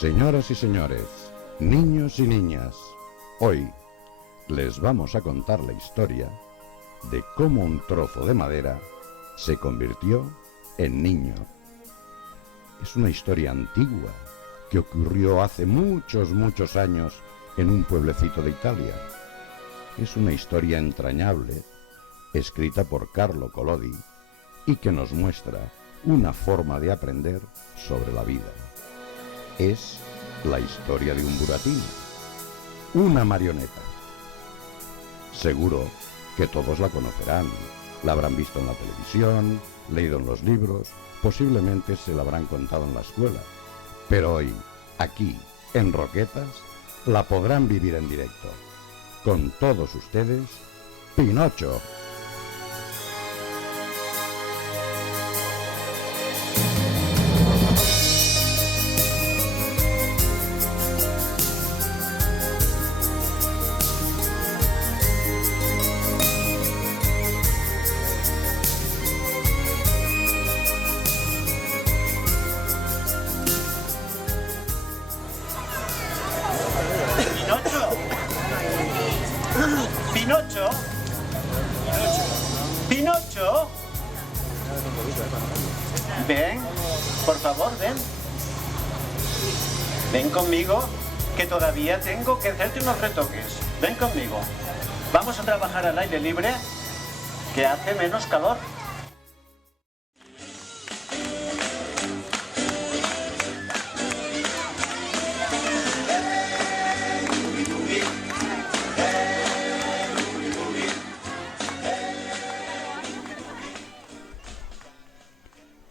Señoras y señores, niños y niñas, hoy les vamos a contar la historia de cómo un trozo de madera se convirtió en niño. Es una historia antigua que ocurrió hace muchos años en un pueblecito de Italia. Es una historia entrañable, escrita por Carlo Collodi, y que nos muestra una forma de aprender sobre la vida. Es la historia de un buratino, una marioneta. Seguro que todos la conocerán, la habrán visto en la televisión, leído en los libros, posiblemente se la habrán contado en la escuela. Pero hoy, aquí, en Roquetas, la podrán vivir en directo. Con todos ustedes, Pinocho. Pinocho. Pinocho. Ven, por favor, ven. Ven conmigo, que todavía tengo que hacerte unos retoques. Ven conmigo. Vamos a trabajar al aire libre, que hace menos calor.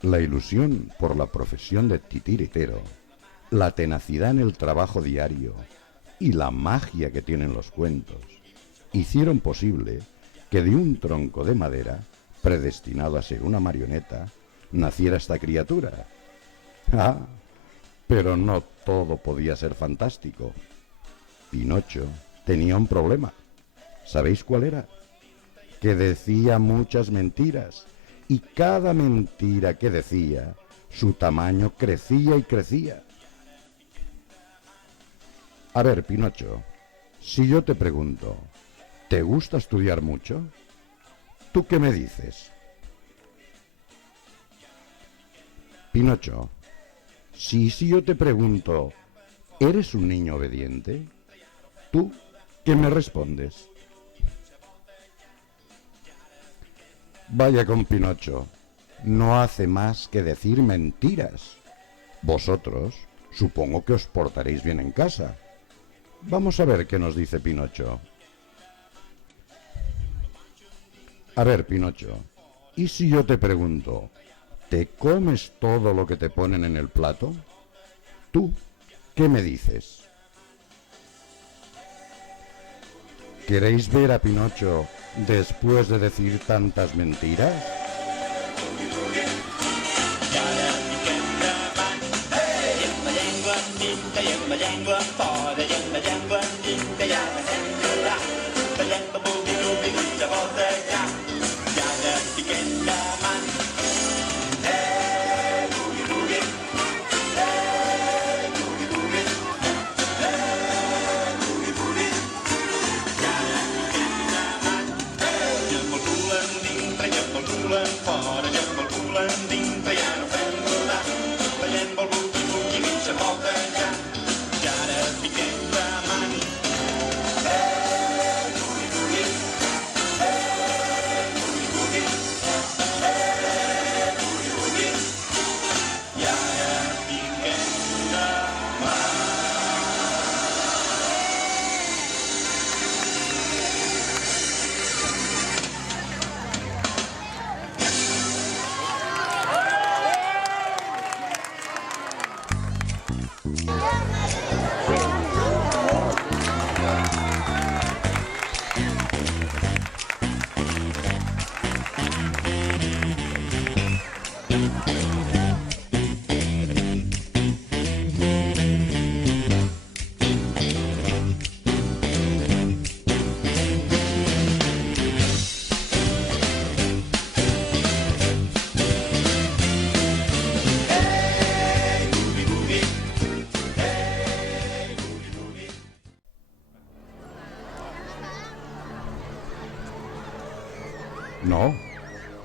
La ilusión por la profesión de titiritero, la tenacidad en el trabajo diario y la magia que tienen los cuentos hicieron posible que de un tronco de madera, predestinado a ser una marioneta, naciera esta criatura. Ah, pero no todo podía ser fantástico. Pinocho tenía un problema. ¿Sabéis cuál era? Que decía muchas mentiras. Y cada mentira que decía, su tamaño crecía y crecía. A ver, Pinocho, si yo te pregunto, ¿te gusta estudiar mucho? ¿Tú qué me dices? Pinocho, si yo te pregunto, ¿eres un niño obediente? ¿Tú qué me respondes? Vaya con Pinocho, no hace más que decir mentiras. Vosotros, supongo que os portaréis bien en casa. Vamos a ver qué nos dice Pinocho. A ver, Pinocho, ¿y si yo te pregunto, ¿te comes todo lo que te ponen en el plato? ¿Tú qué me dices? ¿Queréis ver a Pinocho después de decir tantas mentiras?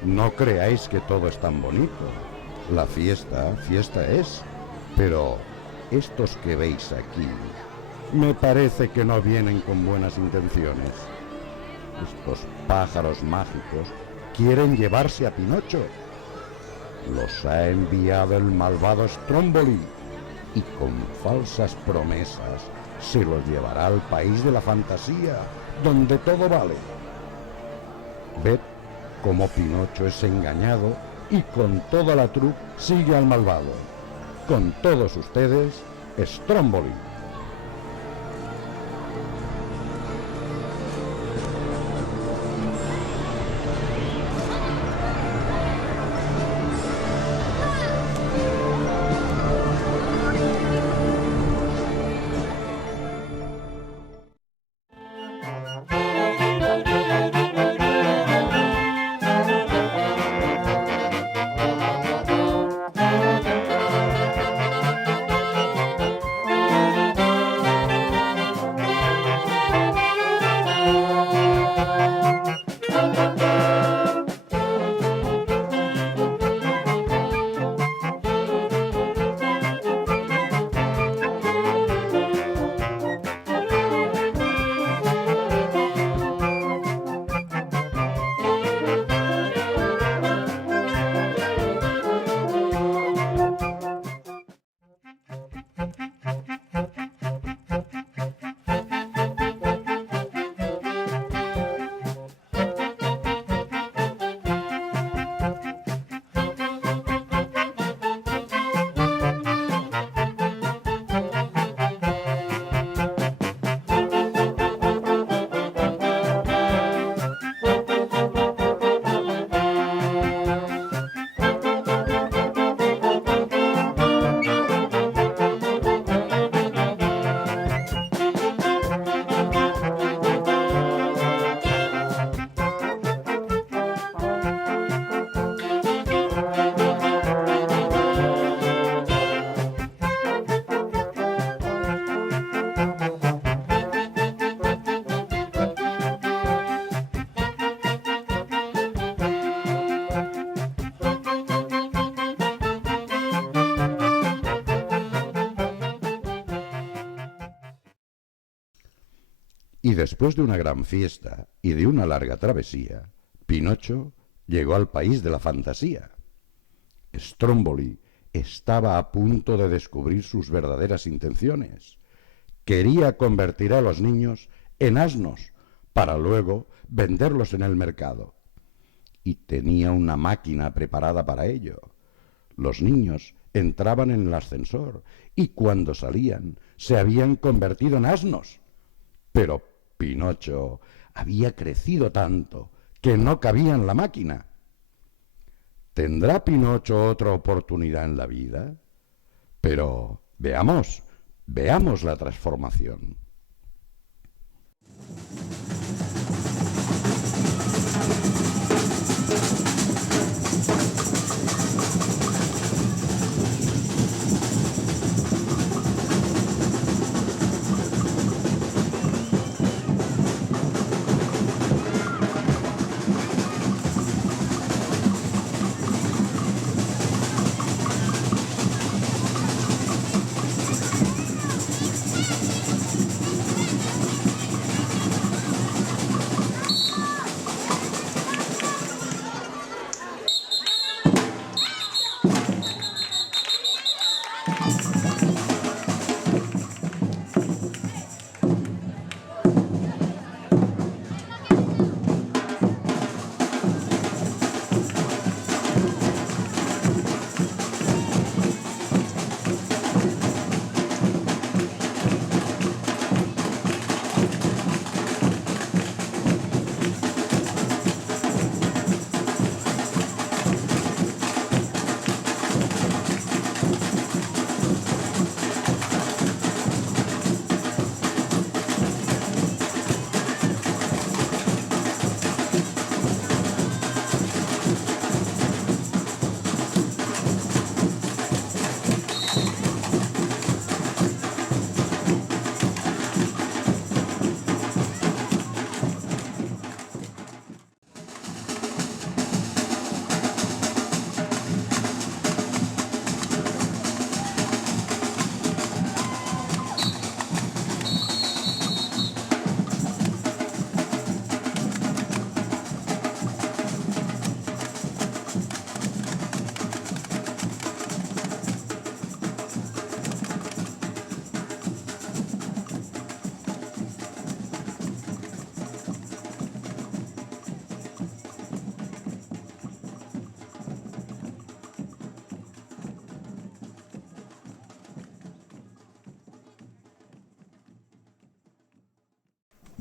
No creáis que todo es tan bonito. La fiesta, fiesta es. Pero estos que veis aquí, me parece que no vienen con buenas intenciones. Estos pájaros mágicos quieren llevarse a Pinocho. Los ha enviado el malvado Stromboli y con falsas promesas se los llevará al país de la fantasía, donde todo vale. Ved cómo Pinocho es engañado y con toda la troupe sigue al malvado. Con todos ustedes, Stromboli. Y después de una gran fiesta y de una larga travesía, Pinocho llegó al país de la fantasía. Stromboli estaba a punto de descubrir sus verdaderas intenciones. Quería convertir a los niños en asnos para luego venderlos en el mercado. Y tenía una máquina preparada para ello. Los niños entraban en el ascensor y cuando salían se habían convertido en asnos. Pero Pinocho había crecido tanto que no cabía en la máquina. ¿Tendrá Pinocho otra oportunidad en la vida? Pero veamos la transformación.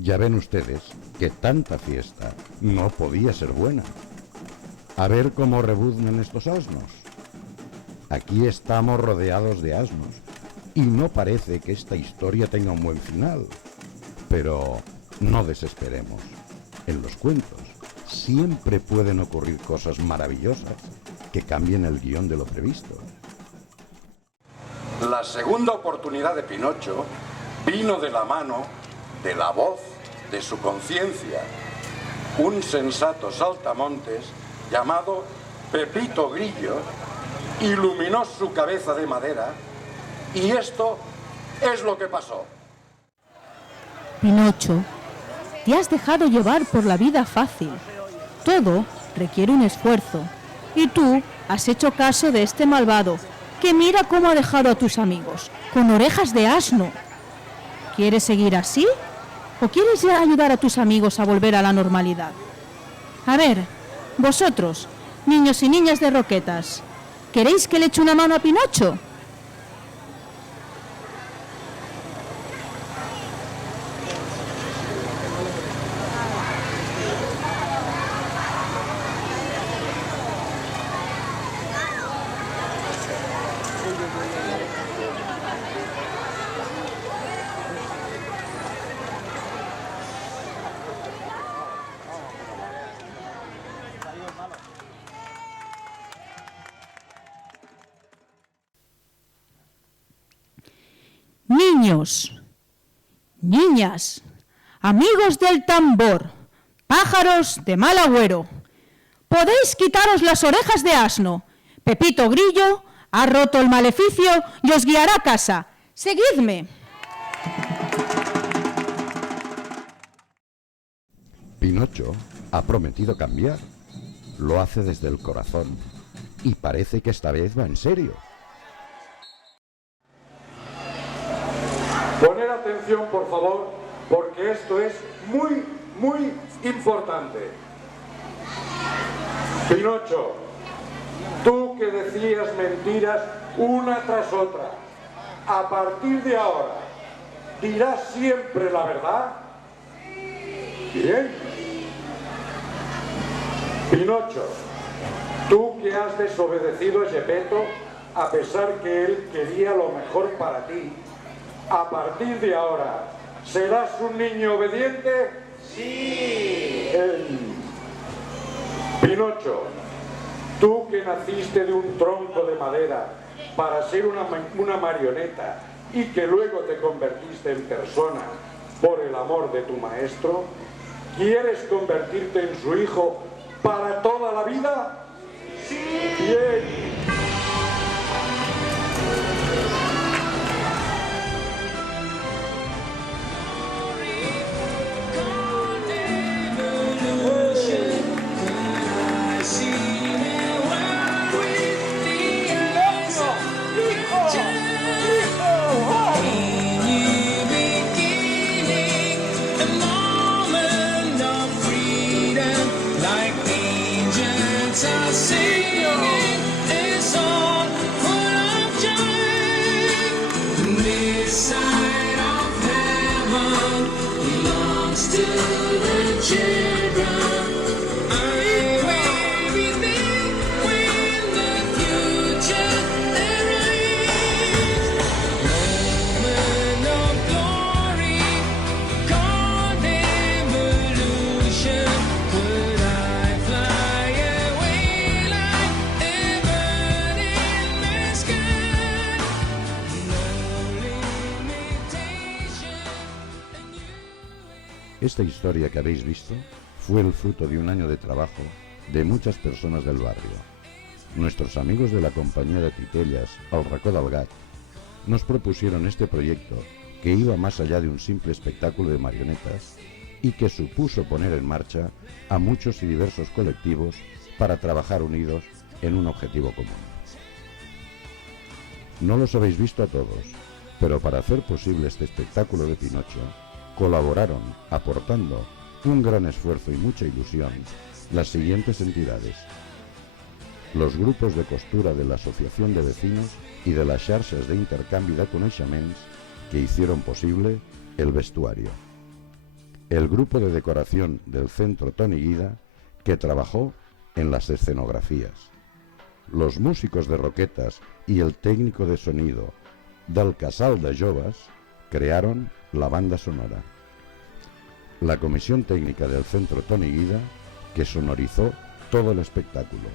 Ya ven ustedes que tanta fiesta no podía ser buena. A ver cómo rebuznan estos asnos. Aquí estamos rodeados de asnos y no parece que esta historia tenga un buen final. Pero no desesperemos. En los cuentos siempre pueden ocurrir cosas maravillosas que cambien el guión de lo previsto. La segunda oportunidad de Pinocho vino de la mano de la voz de su conciencia, un sensato saltamontes llamado Pepito Grillo iluminó su cabeza de madera y esto es lo que pasó. Pinocho, te has dejado llevar por la vida fácil. Todo requiere un esfuerzo y tú has hecho caso de este malvado que mira cómo ha dejado a tus amigos, con orejas de asno. ¿Quieres seguir así? ¿O quieres ya ayudar a tus amigos a volver a la normalidad? A ver, vosotros, niños y niñas de Roquetas, ¿queréis que le eche una mano a Pinocho? Niños, niñas, amigos del tambor, pájaros de mal agüero, podéis quitaros las orejas de asno. Pepito Grillo ha roto el maleficio y os guiará a casa. ¡Seguidme! Pinocho ha prometido cambiar. Lo hace desde el corazón y parece que esta vez va en serio. Poner atención, por favor, porque esto es muy, muy importante. Pinocho, tú que decías mentiras una tras otra, a partir de ahora, ¿dirás siempre la verdad? Bien. Pinocho, tú que has desobedecido a Geppetto, a pesar que él quería lo mejor para ti, a partir de ahora, ¿serás un niño obediente? ¡Sí! Pinocho, tú que naciste de un tronco de madera para ser una marioneta y que luego te convertiste en persona por el amor de tu maestro, ¿quieres convertirte en su hijo para toda la vida? ¡Sí! Bien. Esta historia que habéis visto fue el fruto de un año de trabajo de muchas personas del barrio. Nuestros amigos de la compañía de titellas El Racó del Gat nos propusieron este proyecto que iba más allá de un simple espectáculo de marionetas y que supuso poner en marcha a muchos y diversos colectivos para trabajar unidos en un objetivo común. No los habéis visto a todos, pero para hacer posible este espectáculo de Pinocho, colaboraron, aportando un gran esfuerzo y mucha ilusión, las siguientes entidades: los grupos de costura de la Asociación de Vecinos y de las xarxes de intercanvi de coneixements que hicieron posible el vestuario. el grupo de decoración del Centro Toni Guida, que trabajó en las escenografías, los músicos de Roquetas y el técnico de sonido del Casal de Joves crearon la banda sonora, la comisión técnica del Centro Toni Guida, que sonorizó todo el espectáculo,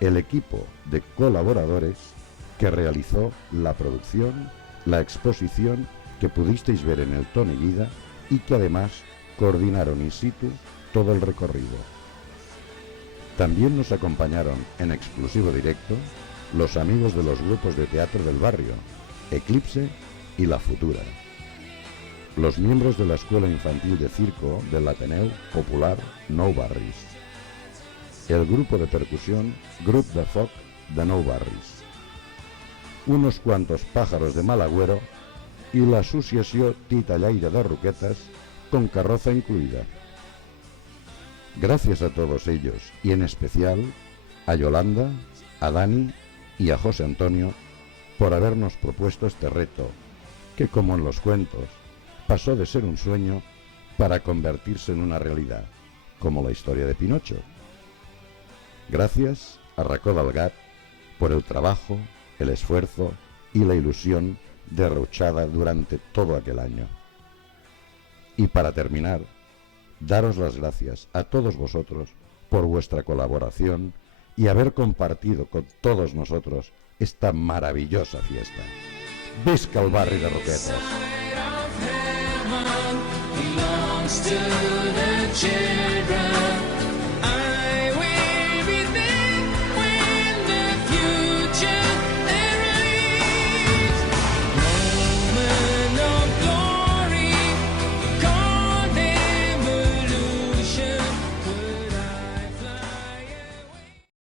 el equipo de colaboradores que realizó la producción, la exposición que pudisteis ver en el Toni Guida y que además coordinaron in situ todo el recorrido. También nos acompañaron en exclusivo directo los amigos de los grupos de teatro del barrio, Eclipse y La Futura, los miembros de la Escuela Infantil de Circo del Ateneu Popular Nou Barris, el grupo de percusión Grup de Foc de Nou Barris, unos cuantos pájaros de mal agüero y l'associació Titellaire de Roquetas con carroza incluida. Gracias a todos ellos y en especial a Yolanda, a Dani y a José Antonio por habernos propuesto este reto, que como en los cuentos, pasó de ser un sueño para convertirse en una realidad, como la historia de Pinocho. Gracias a Racó del Gat por el trabajo, el esfuerzo y la ilusión derrochada durante todo aquel año. Y para terminar, daros las gracias a todos vosotros por vuestra colaboración y haber compartido con todos nosotros esta maravillosa fiesta. Visca el barri de Roquetas! Belongs to the children.